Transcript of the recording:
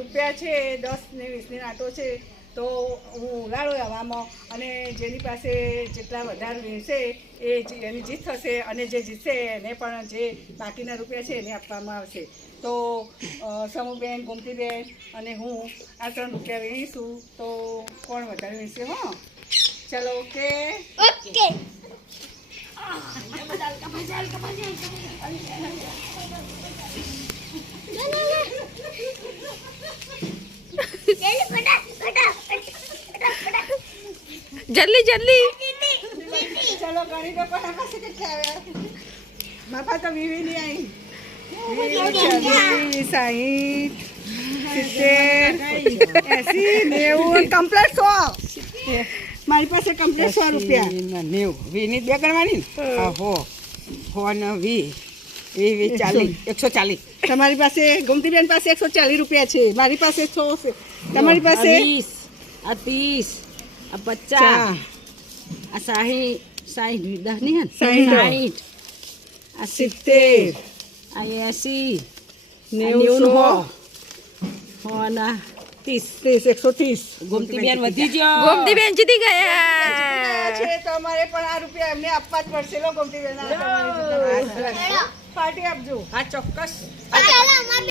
રૂપિયા છે 10 ને 20ની નાટો છે તો હું ઉલાળો હવામાં અને જેની પાસે જેટલા વધારે રહેશે એની જીત થશે અને જે જીતશે એને પણ જે બાકીના રૂપિયા છે એને આપવામાં આવશે. તો સમૂહબેન, ગોમતીબેન અને હું આ 3 રૂપિયા વેણીશું તો કોણ વધારે વેચશે? હો ચલો ઓકે. જલ્દી જલ્દી ચલો ગણી દો કોના પાસે કેટલા આવ્યા? બાપા તો વીવી નહીં આવી. 60, 70, 80, 90 કમ્પ્લેટ 100. મારી પાસે કમ્પ્લેટ 100 રૂપિયા. 90 વીની 2 ગણવાની ને? હો 20 40 140. તમારી પાસે ગોમતીબેન પાસે 140 રૂપિયા છે, મારી પાસે 100 છે, તમારી પાસે 20 આ 30 આ 50 આ 60 10 નહીં હે 60 આ 70 આ 80 90 હોના 30, 130. ગોમતીબેન વધી ગયો. ગોમતીબેન જીતી ગયા. છે તો અમારે પણ આ રૂપિયા એમને આપવા જ પડશે. લો ગોમતીબેન પાર્ટી આપજો. હા ચોક્કસ.